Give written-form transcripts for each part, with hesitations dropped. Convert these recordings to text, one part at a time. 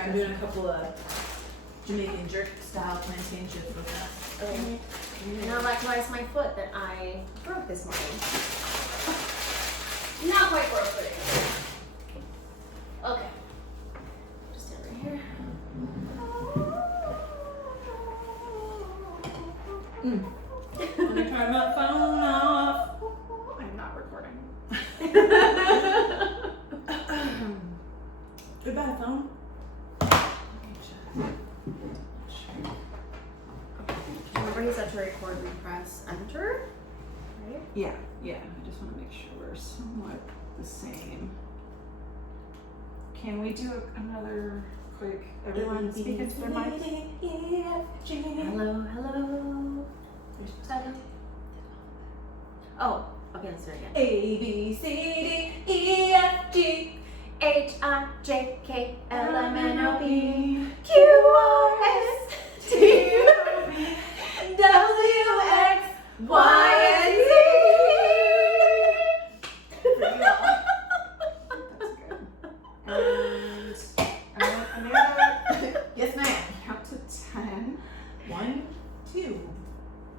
Sorry, I'm doing a couple of Jamaican jerk style plantain chips with that. Okay. Now likewise my foot that I broke this morning. Not quite broke, but it is. Okay. Just stand right here. Let me turn my phone off. I'm not recording. Goodbye, phone. Remember you said to record, we press enter, right? Yeah. I just want to make sure we're somewhat the same. Can we do another quick? Everyone speak into their mic. Hello. There's seven. Oh, okay, let's do it again. A, B, C, D, E, F, G, H, I, J, K, L, M, N, O, P, Q, R, S, T, U, V, W, X, Y, and Z. That's good. And Amanda, yes ma'am. Count to 10. 1, 2.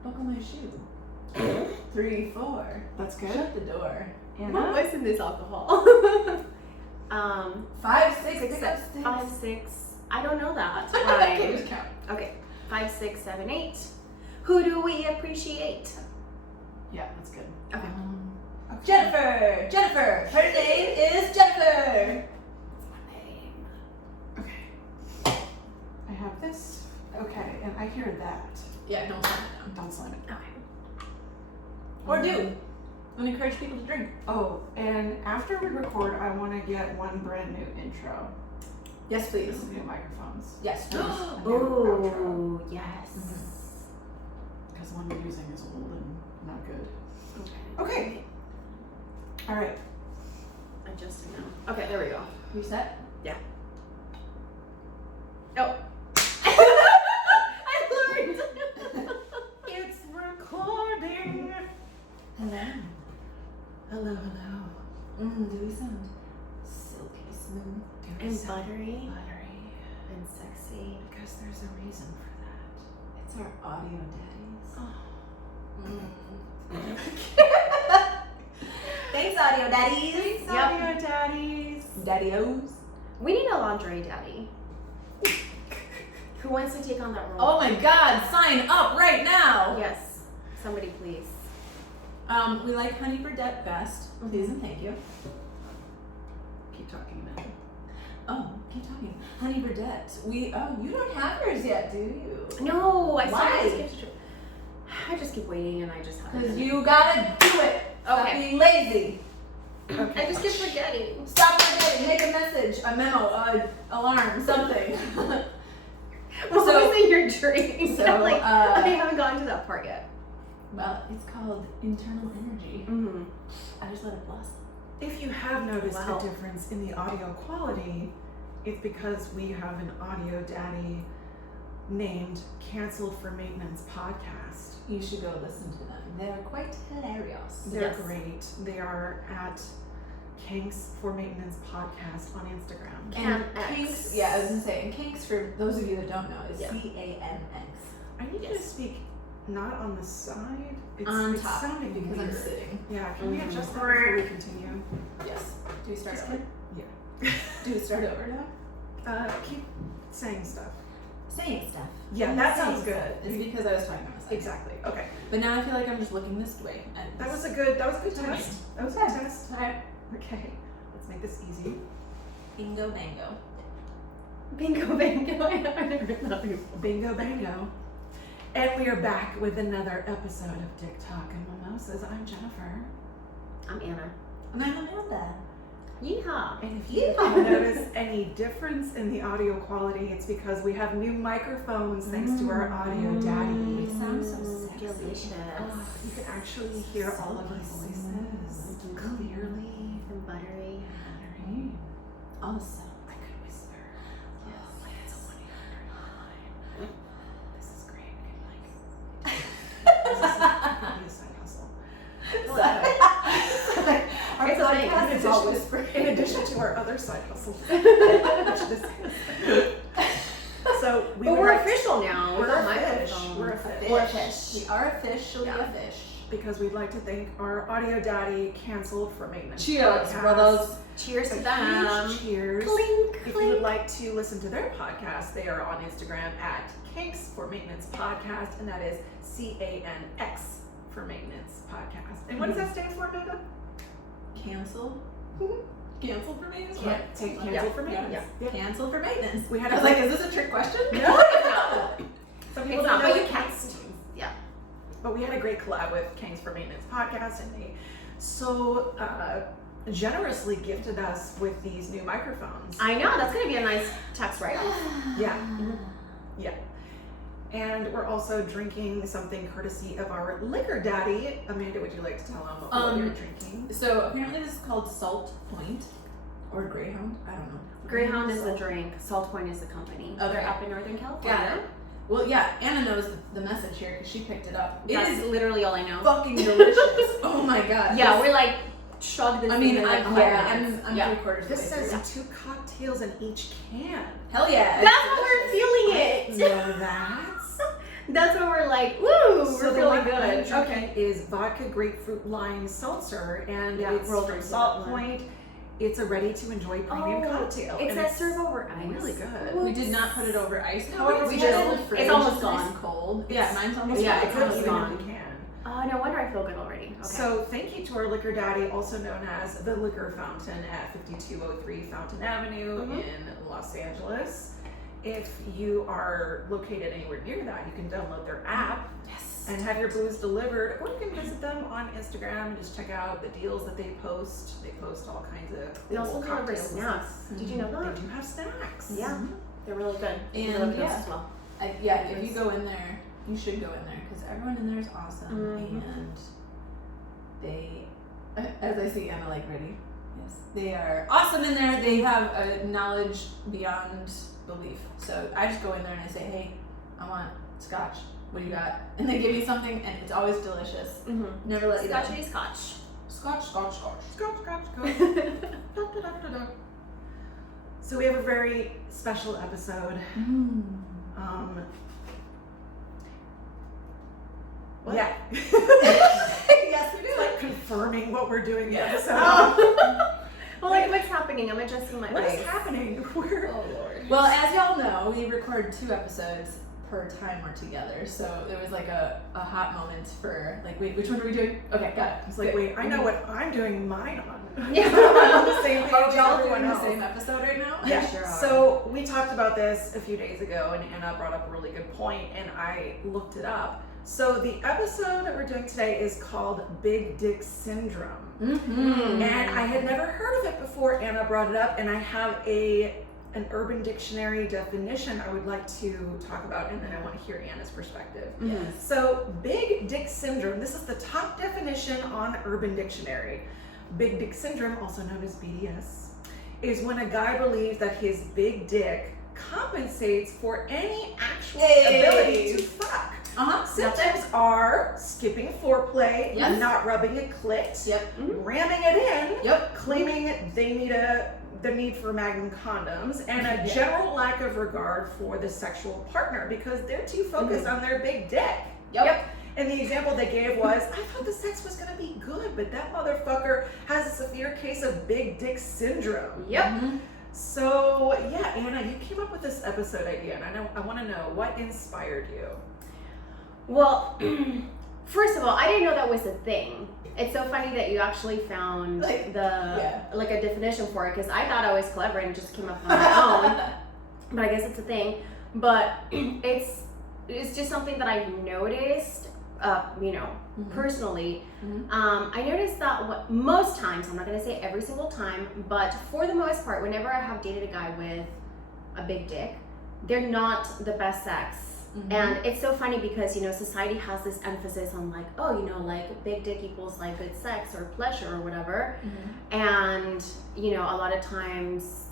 Buckle my shoe. 3, 4. That's good. Shut the door. I'm not Anna. wasting this alcohol. 5, 6, 5, 6. I don't know that. Okay, just count. Okay. 5, 6, 7, 8. Who do we appreciate? Yeah, that's good. Okay. Jennifer. Her name is Jennifer. Okay. I have this. Okay, and I hear that. Yeah, don't slam it down. Don't slam it. Okay. Or do. And encourage people to drink. Oh, and after we record, I want to get one brand new intro. Yes, please. With new microphones. Yes, please. A new outro. Oh, yes. Because the one we're using is old and not good. Okay. Okay. All right. Adjusting now. Okay, there we go. You set? Yeah. Oh. I learned. It's recording. Hello. Hello. Do we sound silky smooth? And buttery. Buttery. And sexy. Because there's a reason for that. It's our audio daddies. Thanks, audio daddies. Thanks, Yep. audio daddies. Daddy-O's. We need a lingerie daddy. Who wants to take on that role? Oh my God! Sign up right now. Yes. Somebody please. We like Honey Burdette best. Please and thank you. Keep talking, Amanda. Oh, keep talking. Honey Burdette. You don't have yours yet, do you? No, I Why? just keep waiting and I just have Because it. you gotta do it. Stop Okay. being lazy. I just keep forgetting. Stop forgetting. Make a message, a memo, alarm, something. What So- was in your dream? so, like, uh, I haven't gotten to that part yet. Well, it's called internal energy. Mm-hmm. I just let it blossom. If you have noticed Wow. a difference in the audio quality, it's because we have an audio daddy named Canceled for Maintenance podcast. You should go listen to them. They're quite hilarious. They're Yes. great. They are at Kinks for Maintenance podcast on Instagram. And X. Kinks, yeah, I was gonna say, and Kinks, for those of you that don't know, is Yeah. CAMX. I need you to speak not on the side. It's On it's top, sounding because weird. I'm sitting. Yeah, can we Mhm. adjust that before we continue? Yes. Do we start Just over? Yeah. Do we start over now? Keep saying stuff. Saying stuff. Yeah, that sounds good. It's because I was talking about myself. Exactly. Okay. But now I feel like I'm just looking this way. And That was a good Timing. test. That was a good test. Alright. Okay. Let's make this easy. Bingo bango. Bingo, bingo. I never heard that before. Bingo bango. And we are back with another episode of Dick Talk and Mimosas. I'm Jennifer. I'm Anna. And I'm Amanda. Yeehaw. And if you notice any difference in the audio quality, it's because we have new microphones thanks to our audio We daddy. sound so sexy. Delicious. You can actually hear all of our voices clearly. And buttery. Buttery. Also, I could whisper. Yes. Like it's a 1-800 line. This is great. This is a side hustle. our It's a thing. podcast is It's a in addition to our other side hustles. Which this is. So we But would we're like to- official now. We're We're a a fish. microphone. We're a fish. We're a fish. We are officially Yeah. a fish. Because we'd like to thank our audio daddy canceled for maintenance. Cheers, podcast. brothers. Cheers to A them. huge cheers. Clink, If you clink. would like to listen to their podcast, they are on Instagram at Kinks for Maintenance Podcast, and that is CANX for Maintenance Podcast. And what does that stand for, Amanda? Cancel. Cancel for maintenance. Yeah, take cancel for maintenance. Yeah. Cancel for maintenance. We had I a was like, is this a trick question? No. Some people It's don't not, know but what you can. Kinks means. Yeah. But we had a great collab with Kings for Maintenance Podcast, and they so generously gifted us with these new microphones. I know, that's going to be a nice tax write-off. Yeah. Yeah. And we're also drinking something courtesy of our liquor daddy. Amanda, would you like to tell them what you're drinking? So apparently this is called Salt Point or Greyhound. I don't know. Greyhound is the drink, Salt Point is the company. Okay. They're up in Northern California. Got it. Well, yeah, Anna knows the message here because she picked it up. It That's is literally all I know. fucking delicious. Oh my god. Yeah, This- we're like, shrug this I thing mean, in like 5 minutes. I'm Yeah. 3/4 This way says through. 2 cocktails in each can. Hell yeah. That's how we're feeling it. Know that? That's what we're like, woo, So we're the feeling one I'm good. drinking is vodka grapefruit lime seltzer, and Yeah, it's we're all from drinking Salt that one. Point. It's a ready-to-enjoy premium cocktail. It and says it's serve over ice. really good. We did not put it over ice. No, However, it's we just- did it in the fridge. it's almost It's nice gone. and cold. Yeah. Yeah, mine's almost Yeah, gone. it's good almost even gone. if you can. Oh, no wonder I feel good already. Okay. So thank you to our liquor daddy, also known as the Liquor Fountain at 5203 Fountain Avenue Mhm. in Los Angeles. If you are located anywhere near that, you can download their app Yes. and have your booze delivered, or you can visit them on Instagram and just check out the deals that they post. They post all kinds of They also cool deliver cocktails. snacks. Did you know that? They do have snacks. Yeah. They're really good. And, They love those yeah. as well. Yeah, if you go in there, you should go in there because everyone in there is awesome Mhm. and they, as I see Anna like ready. Yes, they are awesome in there. They have a knowledge beyond belief. So I just go in there and I say, hey, I want scotch. What do you got? And they give me something, and it's always delicious. Mm-hmm. Never let you down. Scotchity scotch. Scotch, scotch, scotch. Scotch, scotch, scotch. Da, da, da, da, da. So we have a very special episode. What? Yeah. Yes, we do. It's like confirming what we're doing the Yes. episode. Well, like, what's happening? I'm adjusting my What is eyes. happening? We're Oh, Lord. Well, as y'all know, we record 2 episodes per time we're together. So there was like a hot moment for like, wait, which one are we doing? Okay, got it. it's like, wait, I know what I'm doing mine on. Yeah. I'm on the same page Are as we all everyone doing the else. same episode right now? Yeah, sure are. so we talked about this a few days ago, and Anna brought up a really good point, and I looked it up. So the episode that we're doing today is called Big Dick Syndrome. Mm-hmm. And I had never heard of it before Anna brought it up, and I have an Urban Dictionary definition I would like to talk about, and then I want to hear Anna's perspective. Yes. So, Big Dick Syndrome, this is the top definition on Urban Dictionary. Big Dick Syndrome, also known as BDS, is when a guy believes that his big dick compensates for any actual Hey. ability to fuck. Uh-huh. Symptoms are skipping foreplay, Yes. not rubbing a clit, Yep. ramming it in, Yep. claiming they need the need for Magnum condoms, and a Yeah. general lack of regard for the sexual partner because they're too focused on their big dick. Yep. And the example they gave was, I thought the sex was gonna be good, but that motherfucker has a severe case of big dick syndrome. Yep. Mhm. So yeah, Anna, you came up with this episode idea, and I want to know what inspired you. Well, first of all, I didn't know that was a thing. It's so funny that you actually found Like, a definition for it, because I thought I was clever and just came up on my own. But I guess it's a thing. But it's just something that I've noticed, personally. Mhm. I noticed that most times, I'm not going to say every single time, but for the most part, whenever I have dated a guy with a big dick, they're not the best sex. Mhm. And it's so funny because, society has this emphasis on like, oh, like big dick equals like good sex or pleasure or whatever. Mhm. And, a lot of times,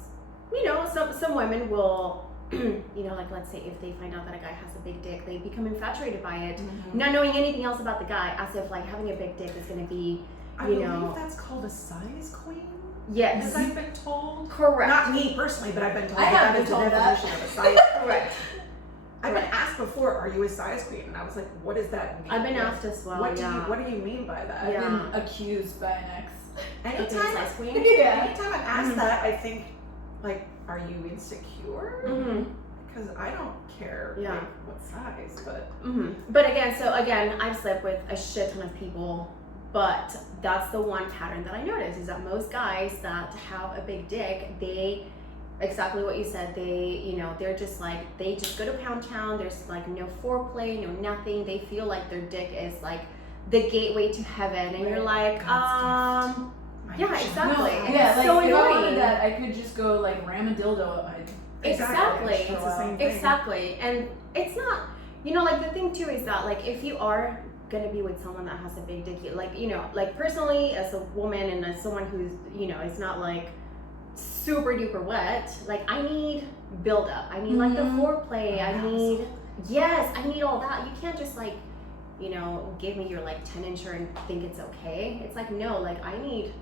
some women will, like let's say if they find out that a guy has a big dick, they become infatuated by it, Mhm. not knowing anything else about the guy, as if like having a big dick is going to be, I you believe know. that's called a size queen, Yes. as I've been told. Correct. Not me personally, but I've been told I have that been is the told that. definition of a size queen. Correct. I've been asked before, are you a size queen? And I was like, what does that mean? I've been asked as well. What yeah. do you mean by that? I've Yeah. been accused by an ex. Anytime, size queen. Yeah. anytime I'm asked Mhm. that, I think, like, are you insecure? Mm-hmm. Because I don't care Yeah. like, what size, but Mm-hmm. But again, I've slept with a shit ton of people, but that's the one pattern that I notice is that most guys that have a big dick, they, exactly what you said, they're just like, they just go to Pound Town, there's like no foreplay, no nothing, they feel like their dick is like the gateway to heaven, and you're like, God's my yeah, God. exactly. No, And yeah, it's like so if I wanted annoying. that, I could just go like ram a dildo up my. Exactly. It's the same thing. Exactly. And it's not, like the thing too is that like if you are gonna be with someone that has a big dick, like, like personally as a woman and as someone who's, is not like super duper wet, like I need build up. I need like the foreplay. I need, yes, I need all that. You can't just like, give me your like 10-incher and think it's okay. It's like, no, like I need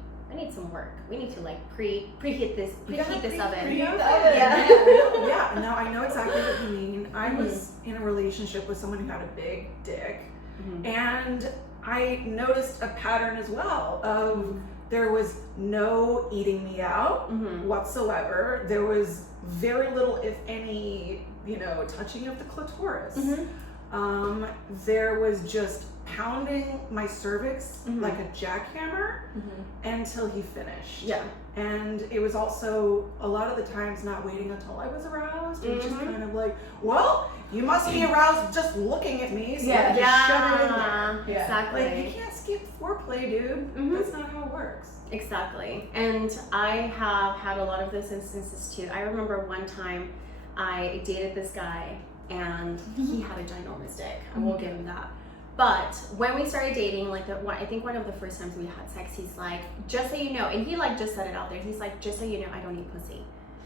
some work. We need to like preheat this oven. preheat the oven. Yeah. Yeah, no, I know exactly what you mean. I was in a relationship with someone who had a big dick, Mhm. and I noticed a pattern as well of there was no eating me out Mhm. whatsoever. There was very little, if any, touching of the clitoris. Mhm. There was just pounding my cervix Mhm. like a jackhammer until he finished. Yeah. And it was also a lot of the times not waiting until I was aroused. It was just Mhm. kind of like, well, you must be aroused just looking at me, so Yeah. just shove it in there. Yeah. Exactly. Like, you can't skip foreplay, dude. Mhm. That's not how it works. Exactly. And I have had a lot of those instances too. I remember one time I dated this guy and he had a ginormous dick. I will give him that. But when we started dating, like I think one of the first times we had sex, he's like, just so you know, and he like just said it out there. He's like, just so you know, I don't eat pussy.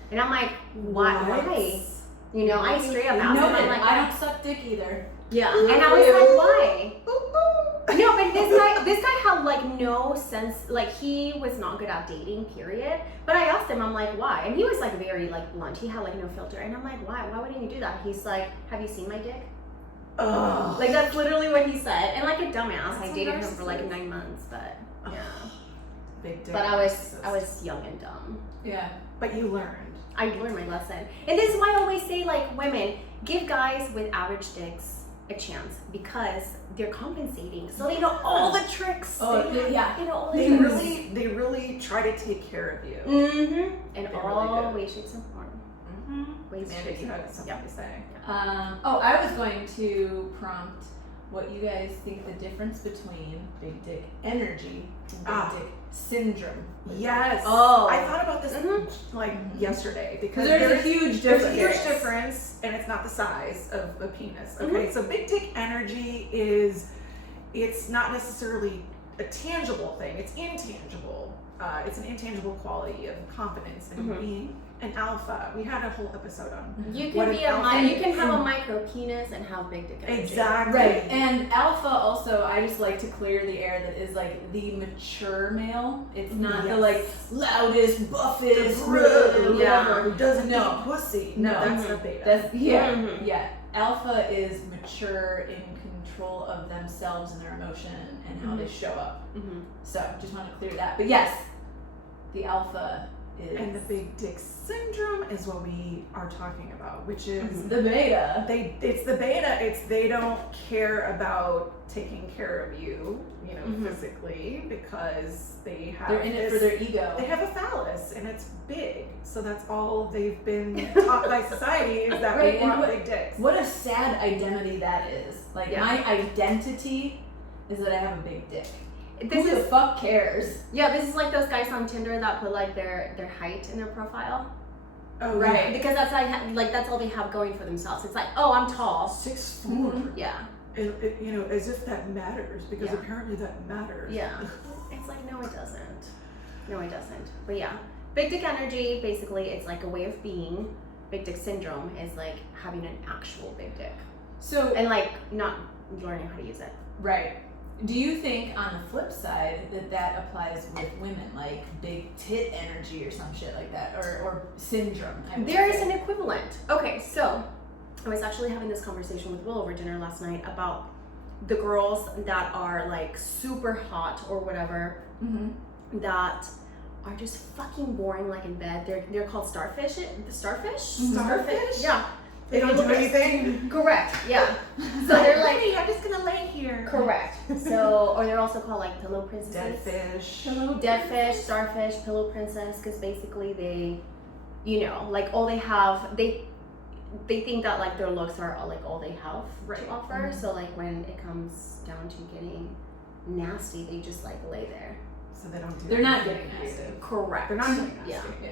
And I'm like, why? What? Why? I straight up asked No, him. I'm like, I don't suck dick either. yeah. And I was like, why? No, but this guy had like no sense, like he was not good at dating, period. But I asked him, I'm like, why? And he was like very like blunt. He had like no filter. And I'm like, why? Why wouldn't you do that? He's like, have you seen my dick? Ugh. Like that's literally what he said. And like a dumbass, That's I a dated him for like narcissist. 9 months, but yeah. Big dick. But I narcissist. was young and dumb. Yeah. But you learned. I learned my lesson. And this is why I always say like women, give guys with average dicks a chance because they're compensating. So they know all the tricks. Oh, they, yeah. They know all the They tricks. really try to take care of you. Mm-hmm. In They all really do. ways, shapes, and forms. Ways, Amanda, shapes, you and had forms. something to say. I was going to prompt what you guys think the difference between big dick energy and big dick syndrome. Yes. Oh. I thought about this Mhm. like Mhm. yesterday because There's a huge There's a difference. huge difference, and it's not the size of the penis. Mm-hmm. Okay, so big dick energy it's not necessarily a tangible thing. It's intangible. It's an intangible quality of confidence and Mhm. being an alpha. We had a whole episode on You What can is be a alpha? you can have a micro penis and have big dick energy. exactly Right, and alpha also, I just like to clear the air that is like the mature male. It's not the Yes. like loudest, buffest, bro, Yeah. who doesn't No. eat pussy. No. that's Mhm. the beta. That's Mhm. yeah. Alpha is mature in control of themselves and their emotion and how they show up. Mhm. So just want to clear that. But yes, the alpha is and the big dick syndrome is what we are talking about, which is the beta. it's the beta. It's they don't care about taking care of you, Mhm. physically, because they have They're in it for this- their ego. They have a phallus and it's big, so that's all they've been taught by society is that Right, we and want what- big dicks. What a sad identity that is. Like Yeah. my identity is that I have a big dick. This Who the is fuck cares? this is like those guys on Tinder that put like their height in their profile. Oh, Right. Because that's like that's all they have going for themselves. It's like, oh, I'm tall. 6'4". Yeah. As if that matters, because Yeah. apparently that matters. Yeah. It's like, no, it doesn't. No, it doesn't. But yeah, big dick energy, basically, it's like a way of being. Big dick syndrome is like having an actual big dick So and like not learning how to use it. right. Do you think on the flip side that applies with women, like big tit energy or some shit like that, or syndrome? I would There is say. an equivalent. Okay, so I was actually having this conversation with Will over dinner last night about the girls that are like super hot or whatever, that are just fucking boring, like in bed. They're called starfish. The starfish. Starfish? Yeah. They don't do anything. Correct. Yeah. So they're like. Hey, I'm just gonna lay here. Correct. So, or they're also called like pillow princesses. Dead fish. Dead fish, starfish, pillow princess, because basically they, you know, like all they have, they think that like their looks are all, like all they have Right. to offer. So like when it comes down to getting nasty, they just like lay there. So they don't do They're not anything getting nasty. creative. Correct. They're not doing nasty. Yeah. Yeah.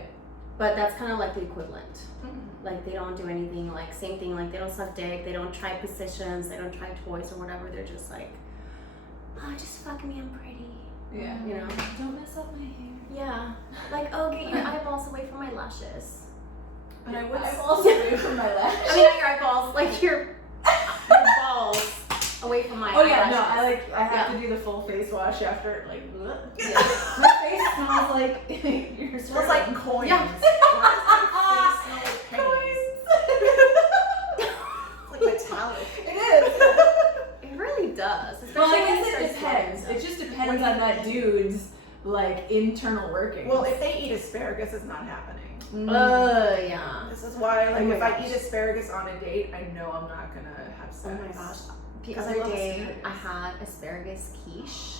But that's kind of like the equivalent. Mm-hmm. Like they don't do anything, like same thing, like they don't suck dick, they don't try positions, they don't try toys or whatever. They're just like, oh, just fuck me, I'm pretty. Yeah. You know? Don't mess up my hair. Yeah. Like, oh, get your eyeballs away from my lashes. But I would I'm also away from my lash. I mean, not your eyeballs, like your balls away from my Oh yeah, no, eyelashes. I have to do the full face wash after, like, my face smells like your It smells like coins. Yeah. Why does my face smell like pennies? It's like metallic. It is. It really does. Well, I especially when guess you it start depends. sweating. It just depends on that dude's like internal workings. Well, if they eat asparagus, it's not happening. Yeah. This is why, like, Oh my if I gosh. eat asparagus on a date, I know I'm not gonna have sex. Oh my gosh. The 'Cause I other love day, asparagus. I had asparagus quiche.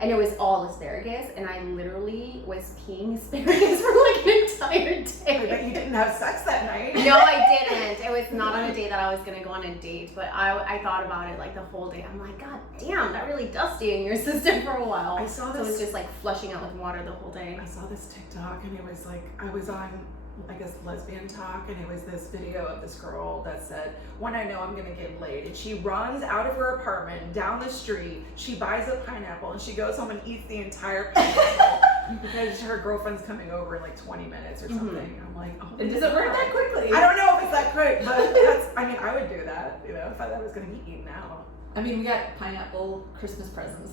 And it was all asparagus, and I literally was peeing asparagus for like an entire I bet day. you didn't have sex that night. No, I didn't. It was not on a day that I was gonna go on a date, but I thought about it like the whole day. I'm like, God damn, that really does stay in your system for a while. I saw So it was this. just like flushing out with water the whole day. I saw this TikTok, and it was like I was on, I guess, lesbian talk, and it was this video of this girl that said, "When I know I'm gonna get laid," and she runs out of her apartment down the street. She buys a pineapple, and she goes home and eats the entire pineapple because her girlfriend's coming over in like 20 minutes or something. I'm like, oh, And does it work that quickly? I don't know if it's that quick, but that's. I mean, I would do that. You know, if I thought it was gonna be eaten out. I mean, we got pineapple Christmas presents.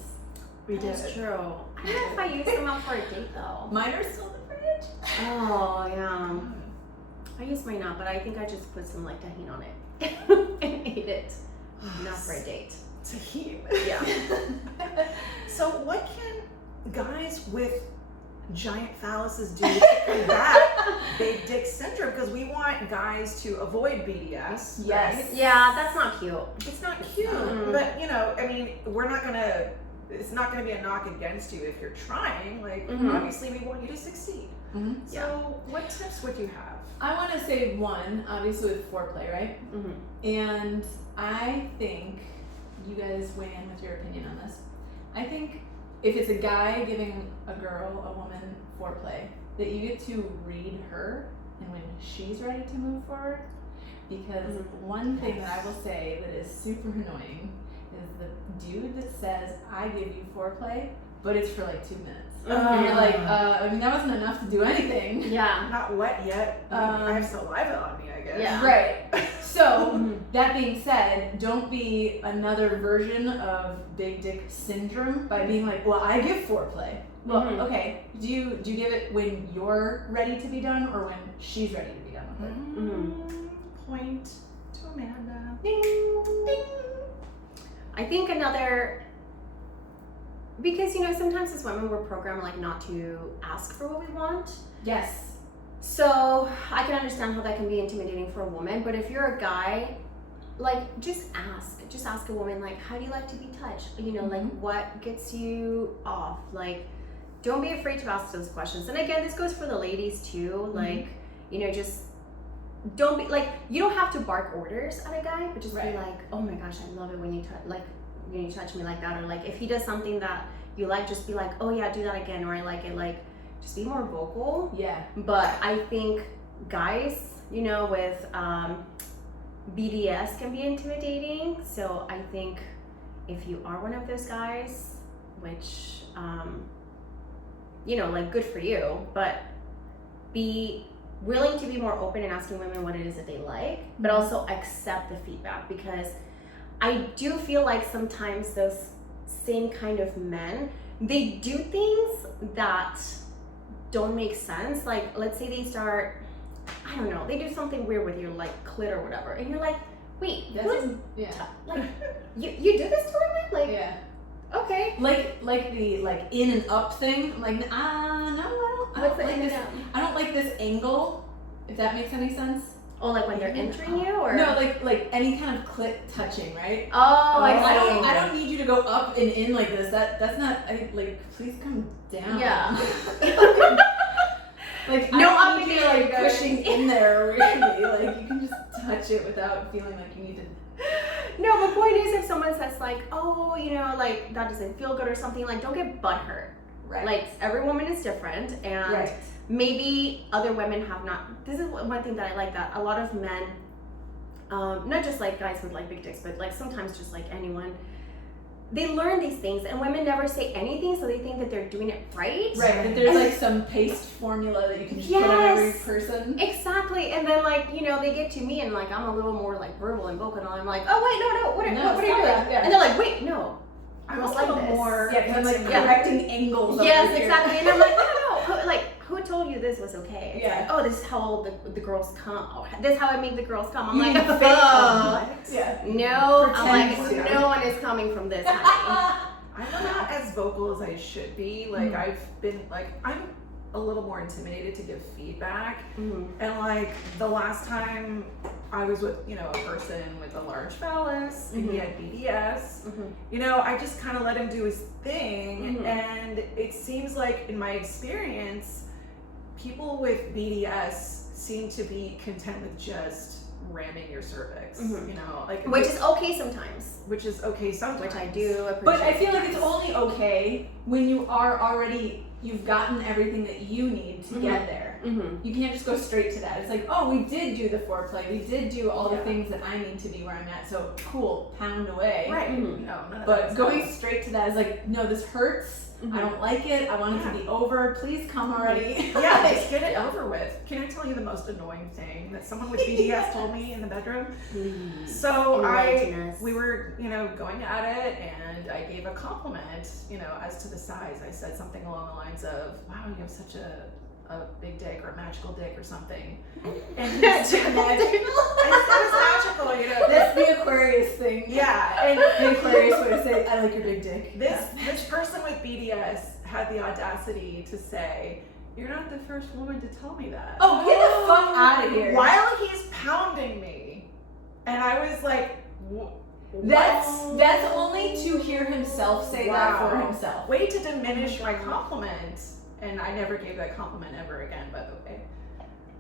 We did. That's true. I don't know if I used them out for a date though. Mine are still in the fridge. Oh yeah. I used mine up, but I think I just put some like tahini on it and ate it. Not for a date. Tahini. Yeah. So what can guys with giant phalluses do to combat big dick syndrome? Because we want guys to avoid BDS. Yes. Right? Yeah, that's not cute. It's not cute, Mm. but you know, I mean, we're not gonna. It's not gonna be a knock against you if you're trying. Like, Mhm. obviously, we want you to succeed. Mhm. So, what tips would you have? I want to say one, obviously with foreplay, right? Mm-hmm. And I think you guys weigh in with your opinion on this. I think if it's a guy giving a girl, a woman foreplay, that you get to read her and when she's ready to move forward. Because one thing that I will say that is super annoying is the dude that says, I give you foreplay, but it's for like 2 minutes. And you're like, I mean, that wasn't enough to do anything. Yeah. Not wet yet. I have saliva on me, I guess. Yeah. Right. So, Mhm. that being said, don't be another version of big dick syndrome by being like, well, I give foreplay. Well, Mhm. okay. Do you give it when you're ready to be done or when she's ready to be done with it? Point to Amanda. Ding, ding. I think another, because you know sometimes as women we're programmed like not to ask for what we want. Yes. So I can understand how that can be intimidating for a woman, but if you're a guy, like just ask a woman like, how do you like to be touched? You know, like what gets you off? Like, don't be afraid to ask those questions. And again, this goes for the ladies too. Like, you know, just don't be like, you don't have to bark orders at a guy, but just Right. be like, oh my gosh, I love it when you touch, like when you touch me like that, or like if he does something that you like, just be like, oh yeah, do that again, or I like it. Like, just be more vocal. Yeah. But I think guys, you know, with BDS can be intimidating. So I think if you are one of those guys, which, you know, like good for you, but be willing to be more open and asking women what it is that they like, but also accept the feedback, because I do feel like sometimes those same kind of men, they do things that don't make sense. Like, let's say they start, I don't know, they do something weird with your like clit or whatever, and you're like, wait, That who's, doesn't- yeah. like, you do this to women? Like, Yeah. okay. Like the like in and up thing. I'm like, no, I What's don't the like in this. and out? I don't like this angle. If that makes any sense. Oh, like when they're entering you, or No, like any kind of clit touching, right? Oh, I I don't need you to go up and in like this. That's not. Please come down. Yeah. Like No I up don't and need in, you like guys. pushing in there weirdly. Like you can just touch it without feeling like you need to. No, the point is, if someone says like, oh, you know, like that doesn't feel good or something, like don't get butthurt. Right. Like every woman is different, and Right. maybe other women have not. This is one thing that I like, that a lot of men, not just like guys with like big dicks, but like sometimes just like anyone, they learn these things, and women never say anything, so they think that they're doing it right. Right. That there's like some paste formula that you can just put on every Yes. person. Exactly, and then like, you know, they get to me and like I'm a little more like verbal and vocal, and I'm like, oh wait, no, what are you stop doing? that, yeah. And they're like, wait, no, I'm Almost a little like this. more. Yeah, because I'm like intimate. correcting angles. yes, over here. exactly, and I'm like, no, who told you this was okay? It's Yeah. like, oh, this is how the girls come. Oh, this is how I make the girls come. I'm You like, mean fake oh, Yeah. no, I'm Pretend like, to. no one is coming from this, honey. I'm not as vocal as I should be. Like Mm. I've been like I'm a little more intimidated to give feedback. Mhm. And like the last time I was with, you know, a person with a large phallus and he Mhm. had BDS, Mhm. you know, I just kind of let him do his thing. Mhm. And it seems like in my experience, people with BDS seem to be content with just ramming your cervix, Mhm. you know, like Which is okay sometimes, which is okay sometimes. which I do appreciate. But I feel like it's only okay when you are already, you've gotten everything that you need to get there. Mhm. You can't just go straight to that. It's like, oh, we did do the foreplay. We did do all Yeah. the things that I need to be where I'm at. So cool, pound away. Right. Mhm. No, none of But that's going good. straight to that is like, no, this hurts. Mhm. I don't like it. I want it to be over. Please come already. Yeah, just get it over with. Can I tell you the most annoying thing that someone with BDS told me in the bedroom? Please. So Enlighten us. we were, you know, going at it, and I gave a compliment, you know, as to the size. I said something along the lines of, "Wow, you have such a big dick or a magical dick or something." And he said, I said it's magical, you know. That's the Aquarius thing. Yeah, and The Aquarius way to say, I like your big dick. this person with BDS had the audacity to say, "You're not the first woman to tell me that." Oh, get the fuck out of here. While he's pounding me, and I was like, That's only to hear himself say that for Wow. himself. way to diminish my compliment. And I never gave that compliment ever again, by the way.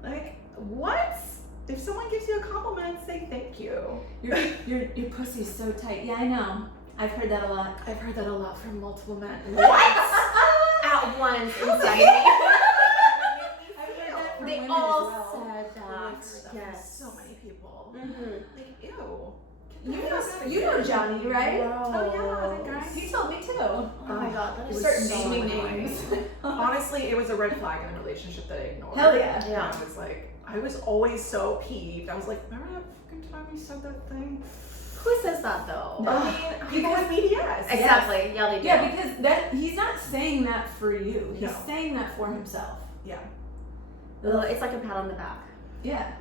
Like, what? If someone gives you a compliment, say thank you. Your pussy's so tight. Yeah, I know. I've heard that a lot. I've heard that a lot from multiple men. At once inside me. I've heard that from They women all as well. said I've that. heard that from Yes. so many people. Mhm. Like, ew. You know Johnny, right? Oh yeah, that guy. He told me too. Oh my god, that It is was Start so naming annoying. names. Honestly, it was a red flag in a relationship that I ignored. Hell yeah. Yeah. I was like, I was always so peeved. I was like, remember that fucking time you said that thing? Who says that though? No. I mean, people with BDS. Exactly. Yeah, they do. Yeah, because that he's not saying that for you. He's No. saying that for himself. Yeah. It's like a pat on the back Yeah.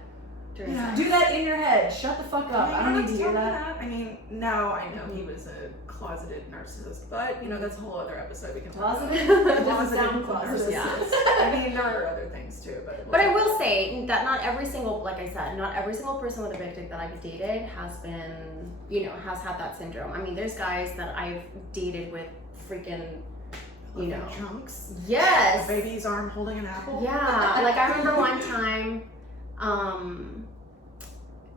during Yeah. sex. Do that in your head. Shut the fuck up. I don't need to hear that. I mean, now I know he was a closeted narcissist, but you know that's a whole other episode we can talk about. Closeted? It doesn't sound closeted. narcissist. I mean, there are other things too, but But I will say that not every single, like I said, not every single person with a big dick that I've dated has been, you know, has had that syndrome. I mean, there's guys that I've dated with freaking, you know. chunks. Yes. A baby's arm holding an apple. Yeah, like I remember one time,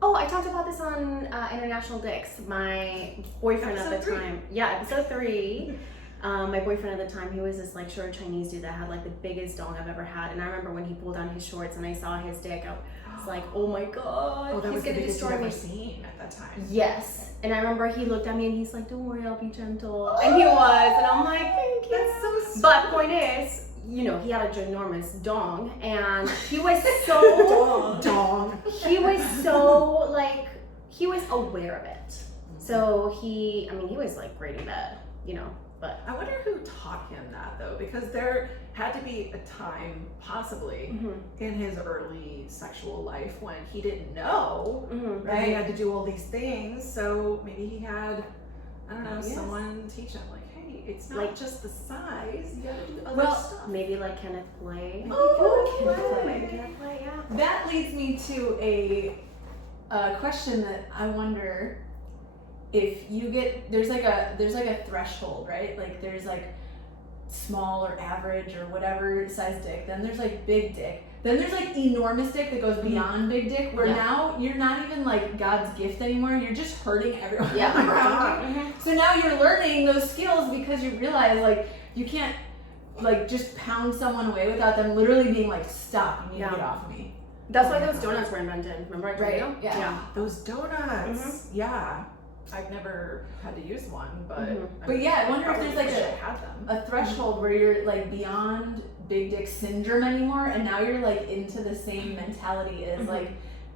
oh, I talked about this on International Dicks. My boyfriend at Episode the 3. time, episode 3. My boyfriend at the time, he was this like short Chinese dude that had like the biggest dong I've ever had. And I remember when he pulled down his shorts and I saw his dick, I was like, oh my god, Oh, that he's was the gonna biggest you've destroy ever me. seen at that time. Yes. And I remember he looked at me and he's like, don't worry, I'll be gentle. And he was, and I'm like, thank you. That's so sweet. But point is, you know, he had a ginormous dong, and he was so Dong. he was so like he was aware of it. So he was like great in bed. you know, but. I wonder who taught him that though, because there had to be a time, possibly, in his early sexual life when he didn't know, Mm-hmm. right? He had to do all these things, so maybe he had, I don't know, Yes. someone teach him, like, hey, it's not Like- just the size, you gotta do other Well, stuff. Maybe like Kenneth Play. Oh, Kenneth Play. Kenneth Play, yeah. That leads me to a question that I wonder if you get there's like a threshold, right? Like there's like small or average or whatever size dick. Then there's like big dick. Then there's like enormous dick that goes beyond big dick, where Yeah. now you're not even like God's gift anymore. You're just hurting everyone Yeah. around you. So now you're learning those skills because you realize like you can't like just pound someone away without them literally being like, stop, you need Yeah. to get off of me. That's why those donuts were invented. Remember I told Right, you? yeah. Those donuts, yeah. I've never had to use one, but Mhm. But yeah, I wonder if probably there's like wish I had them. a threshold where you're like beyond big dick syndrome anymore, and now you're like into the same mentality as like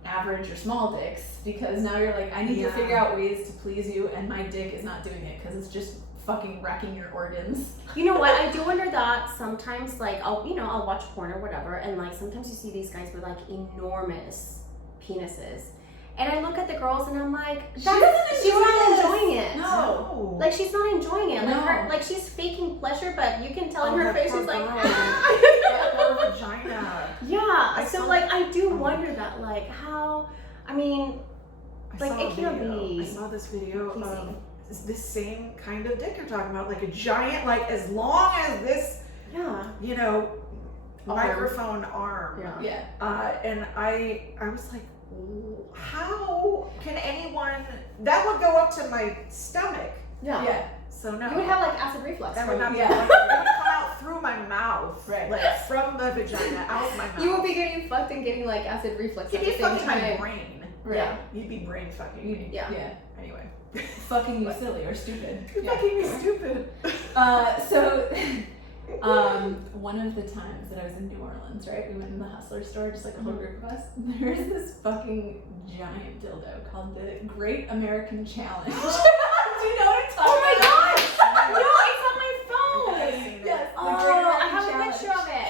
average or small dicks, because now you're like, I need to Yeah. figure out ways to please you, and my dick is not doing it because it's just fucking wrecking your organs. You know what? I do wonder that sometimes, like, I'll watch porn or whatever, and like sometimes you see these guys with like enormous penises, and I look at the girls and I'm like, She she's doesn't enjoy not this. enjoying it. No. Like she's not enjoying it. Like No. her, like she's faking pleasure, but you can tell in Oh, her that face poor she's like, girl. ah. That poor vagina. Yeah. I So saw- like I do wonder that, like how. I mean, I Like, saw it a can't video. be I saw this video PC. of this same kind of dick you're talking about, like a giant, like as long as this, yeah. you know, Arm. microphone arm. Yeah. Yeah. And I was like, how can anyone? That would go up to my stomach. Yeah. Yeah. So no. You would have like acid reflux. that from- would not be yeah. like, it would come out through my mouth, Right. like from the vagina out my mouth. You will be getting fucked and getting like acid reflux You'd at be the same fucking my time. brain. Right. Yeah. You'd be brain fucking me. Yeah. Yeah. Anyway. Fucking you silly or stupid. You're Yeah. fucking me stupid. So, one of the times that I was in New Orleans, right? We went in the Hustler store, just like a whole group of us. There's this fucking giant dildo called the Great American Challenge. Do you know what I'm talking Oh my about? gosh! No, it's on my phone. I've seen it. Yes. the Oh, Great American I have a Challenge. picture of it.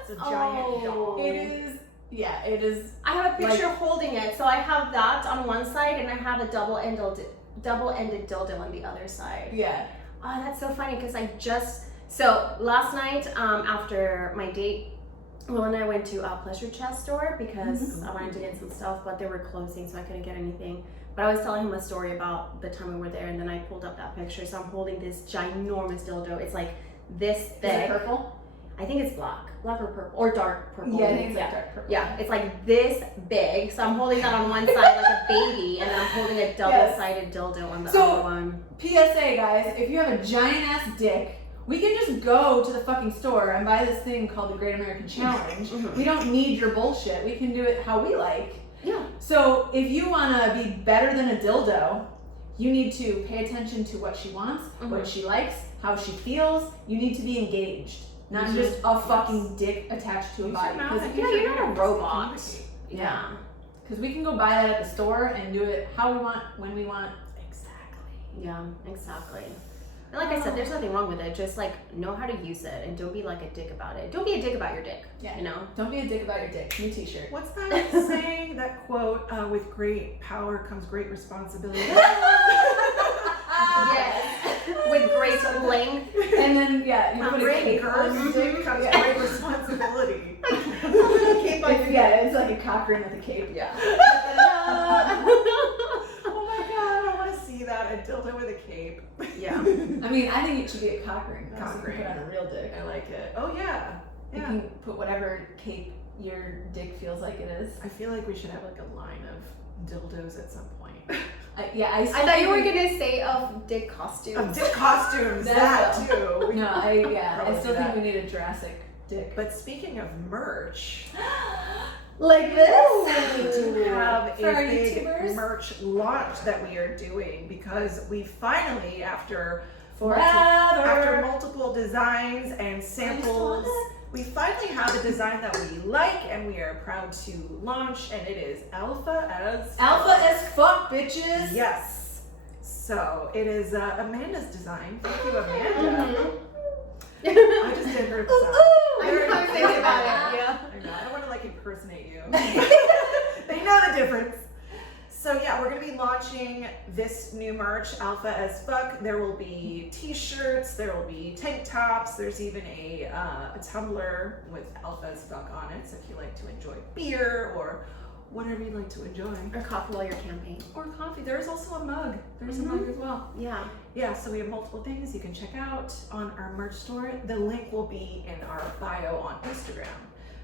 It's a giant Oh. dog. It is. Yeah, it is. I have a picture holding it, so I have that on one side, and I have a double-ended dildo on the other side. Yeah. Oh, that's so funny because so last night after my date, Will and I went to a Pleasure Chest store because I wanted to get some stuff, but they were closing, so I couldn't get anything. But I was telling him a story about the time we were there, and then I pulled up that picture. So I'm holding this ginormous dildo. It's like this Is it thick. purple? I think it's black or purple or dark purple. Yeah, I think it's like dark purple. Yeah, it's like this big. So I'm holding that on one side like a baby, and then I'm holding a double-sided dildo on the So- other one. PSA, guys, if you have a giant ass dick, we can just go to the fucking store and buy this thing called the Great American Challenge. Mhm. We don't need your bullshit. We can do it how we like. Yeah. So if you want to be better than a dildo, you need to pay attention to what she wants, what she likes, how she feels. You need to be engaged, not just a fucking dick attached to a body. you're not a robot. Yeah. Because we can go buy that at the store and do it how we want, when we want. Exactly. Yeah, exactly. And like I said, there's nothing wrong with it. Just like know how to use it and don't be like a dick about it. Don't be a dick about your dick. Yeah. You know? Don't be a dick about your dick. New t-shirt. What's that saying? That quote, with great power comes great responsibility. Yes. With great length. And then, yeah, you put a Great cape girth on your dick. comes Yeah. great responsibility. Cape on your, yeah, it's like a cock ring with a cape. Yeah. Oh my god, I want to see that. A dildo with a cape. Yeah. I mean, I think it should be a cock ring. though, so Cock you can ring. put on a real dick. I like it. Oh yeah. You Yeah. can put whatever cape your dick feels like it is. I feel like we should have like a line of dildos at some point. I I thought you were gonna say of dick costumes. Of dick costumes, That's that too. No, I Probably still do think that. we need a Jurassic dick. But speaking of merch, Like we this? do have For a our big YouTubers? merch launch that we are doing because we finally, after Forever. multiple designs and samples, we finally have a design that we like and we are proud to launch, and it is Alpha as Alpha as fuck, bitches. Yes. So it is Amanda's design. Thank you, Amanda. I just did her sound. I'm thinking about it. Yeah. I know. I don't want to like impersonate you. They know the difference. So yeah, we're gonna be launching this new merch, Alpha as Fuck. There will be T-shirts, there will be tank tops. There's even a tumbler with Alpha as Fuck on it. So if you like to enjoy beer or whatever you like to enjoy, Or coffee while you're camping. or coffee, there's also a mug. There's a mug as well. Yeah. Yeah, so we have multiple things you can check out on our merch store. The link will be in our bio on Instagram.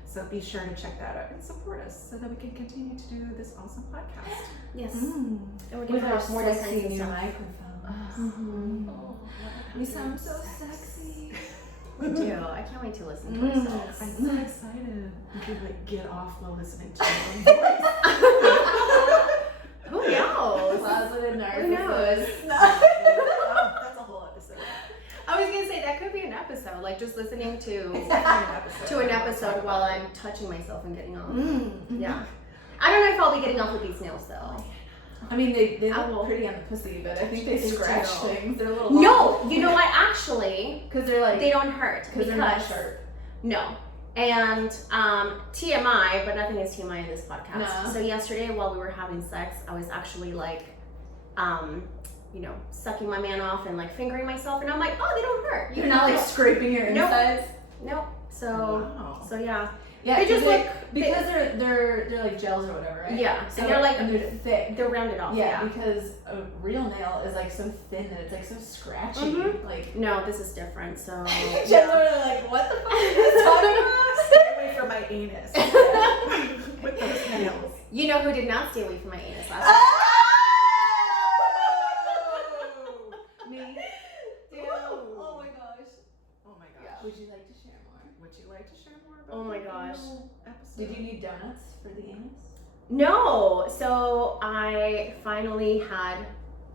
So be sure to check that out and support us so that we can continue to do this awesome podcast. Yes. Mm. And we're With gonna our have more sexy designs and new stuff. microphones. Mm-hmm. Oh, We sound so sexy. We do. I can't wait to listen to ourselves. I'm so excited. We could like get off while listening to your own voice. Who knows? Closeted Who narcissist. knows? That's a whole episode. I was gonna say that could be an episode, like just listening to An episode. an episode while I'm touching myself and getting off. Mm. Yeah. I don't know if I'll be getting off with these nails though. I mean, they I look will. pretty on the pussy, but I think they They scratch do. things. They're a little No, you know what? Actually, because they're like they don't hurt because they're not sharp. No. And TMI, but nothing is TMI in this podcast. No. So yesterday while we were having sex, I was actually like, sucking my man off and like fingering myself, and I'm like, oh, they don't hurt. You're not like scraping your Nope. insides. Nope. So Wow. yeah. Yeah, They just look because they're like gels or whatever, right? Yeah. So And they're like they're thick. they're rounded off. Yeah, because a real nail is like so thin that it's like so scratchy. Mhm. Like No, this is different. So Jen's yeah. literally like, what the fuck are you talking about? Stay away from my anus with those nails. You know who did not stay away from my anus last Ah! night? Me. Oh my gosh. Oh my Yeah. gosh. Would you like to share more? Would you like to share more about Oh my the gosh. anal episode? Did you need donuts for the anus? No. So I finally had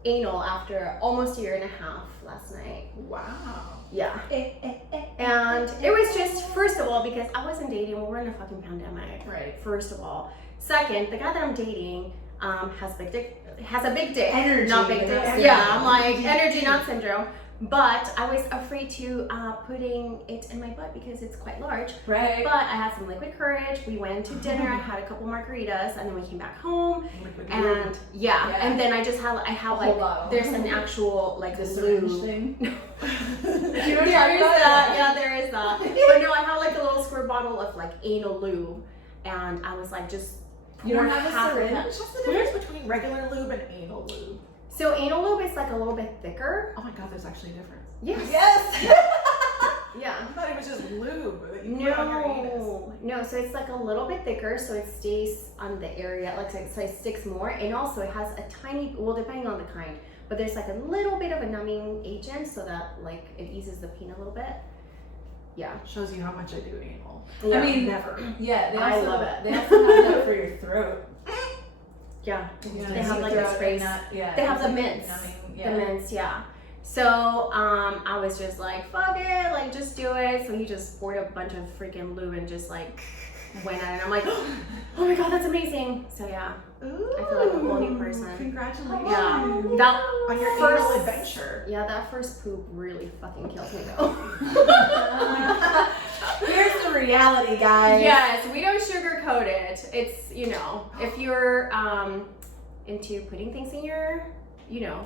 anal after almost a year and a half last night. Wow. Yeah. And it was just, first of all, because I wasn't dating, we're in a fucking pandemic. Right. First of all. Second, the guy that I'm dating has a big dick. Energy. Not big dick. Energy. Yeah, I'm like, energy, not syndrome. But I was afraid to putting it in my butt because it's quite large. Right. But I had some liquid courage. We went to dinner. I had a couple margaritas, and then we came back home. Liquid And yeah, Yeah. and then I just have A whole like bottle. there's an actual like the syringe lube. thing. Yeah, there is that. Yeah, there is that. But no, I have like a little squirt bottle of like anal lube, and I was like just. You don't pour have a half of syringe? that. What's the difference between regular lube and anal lube? So anal lube is like a little bit thicker. Oh my god, there's actually a difference. Yes. Yes. Yeah. I thought it was just lube that you put on your anus. No. So it's like a little bit thicker, so it stays on the area, like it sticks more, and also it has a tiny, well, depending on the kind, but there's like a little bit of a numbing agent, so that like it eases the pain a little bit. Yeah. Shows you how much I do anal. I mean, Never. yeah, they I also, love it. They also have that for your throat. Yeah. You know, They have, like, your the throat sprays. and not- yeah, They have it's the like mints. numbing, The mints, yeah. So I was just like, fuck it, like just do it. So he just poured a bunch of freaking lube and just like went at it. I'm like, oh my god, that's amazing. So yeah, Ooh, I feel like a whole new person. Congratulations. Yeah. That On your first anal adventure. Yeah, that first poop really fucking kills me though. Here's the reality, guys. Yes, we don't sugarcoat it. It's, if you're into putting things in your,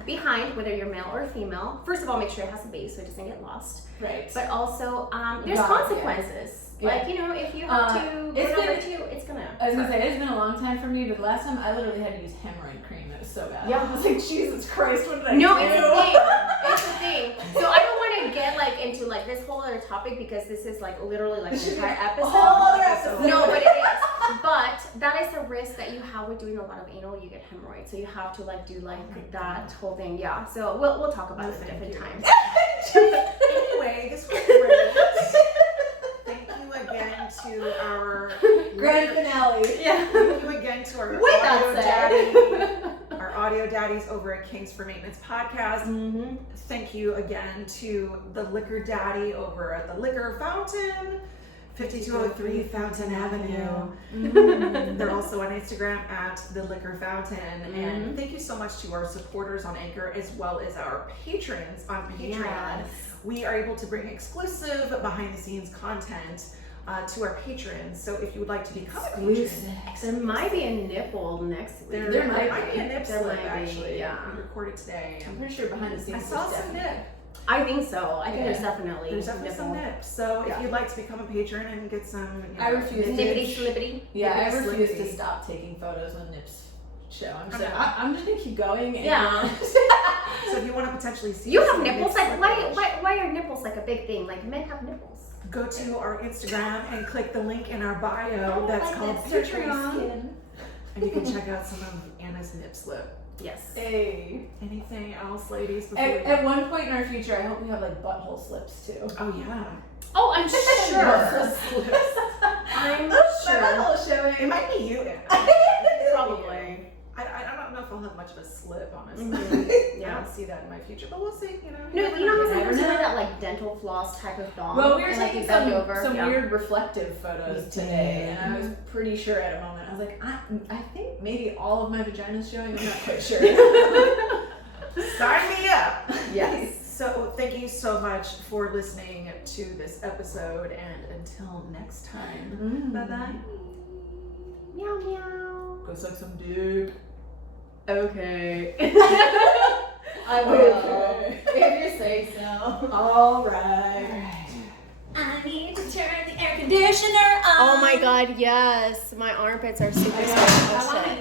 behind, whether you're male or female, first of all, make sure it has a base so it doesn't get lost. Right. But also, there's God, consequences. yeah. Like, if you have to go it's number been- 2, it's gonna. I was gonna hurt. say, it's been a long time for me, but the last time I literally had to use hemorrhoid cream. It was so bad. Yeah. I was like, Jesus Christ, what did I No, do? it's a thing. It's a thing. So I don't want to get like into like this whole other topic because this is like literally like an entire A episode. whole other episode. No, but it is. But that is the risk that you have with doing a lot of anal. You get hemorrhoids, so you have to like do like that whole thing. Yeah. So we'll talk about it at different times. Anyway, this was great. Thank you again to our Grand finale. Yeah. Thank you again to our With that audio said. daddy, our audio daddies over at Kings for Maintenance Podcast. Mm-hmm. Thank you again to the liquor daddy over at the Liquor Fountain 5203 Fountain Avenue. Mm. They're also on Instagram at The Liquor Fountain. And thank you so much to our supporters on Anchor as well as our patrons on Patreon. Yes. We are able to bring exclusive behind the scenes content to our patrons. So if you would like to become a patron, There might be a nipple next week. There might be a nip There slip might be, actually. yeah. We recorded today. I'm pretty sure behind the I scenes. saw there's some definitely- nip. I think so. I think Yeah. there's definitely There's some nipple. nips. So Yeah. if you'd like to become a patron and get some, I refuse to. Nippity slippity. Yeah, I Nippity refuse slippity. to stop taking photos when nips show. I'm just I like, know. I'm just gonna keep going. And Yeah. So if you want to potentially see, You have some nipples? nip Like, why, slippage, why are nipples like a big thing? Like, men have nipples. go to our Instagram and click the link in our bio that's like called that surgery Patreon, skin. and you can check out some of Anna's nip slip. Yes. Hey. Anything else, ladies? Before At, we... at one point in our future, I hope we have like butthole slips too. Oh yeah, Oh, I'm sure. Butthole slips. I'm My sure. butthole showing. it might be you. Anna. Probably. I don't know if I'll have much of a slip, honestly. Mhm. I Yeah. don't see that in my future, but we'll see. You know. No, you know how never sometimes you know. wear that like dental floss type of thong? Well, we were and, like, taking you bend some, over. some Yeah. weird reflective photos We today, did. and I was pretty sure at a moment. I was like, I think maybe all of my vagina's showing. I'm not quite sure. Sign me up. Yes. So thank you so much for listening to this episode, and until next time, bye bye. Meow meow. Go suck some dick. Okay. I will. If you say so. All right. I need to turn the air conditioner on. Oh my god, yes. My armpits are super I know. soft. I wanna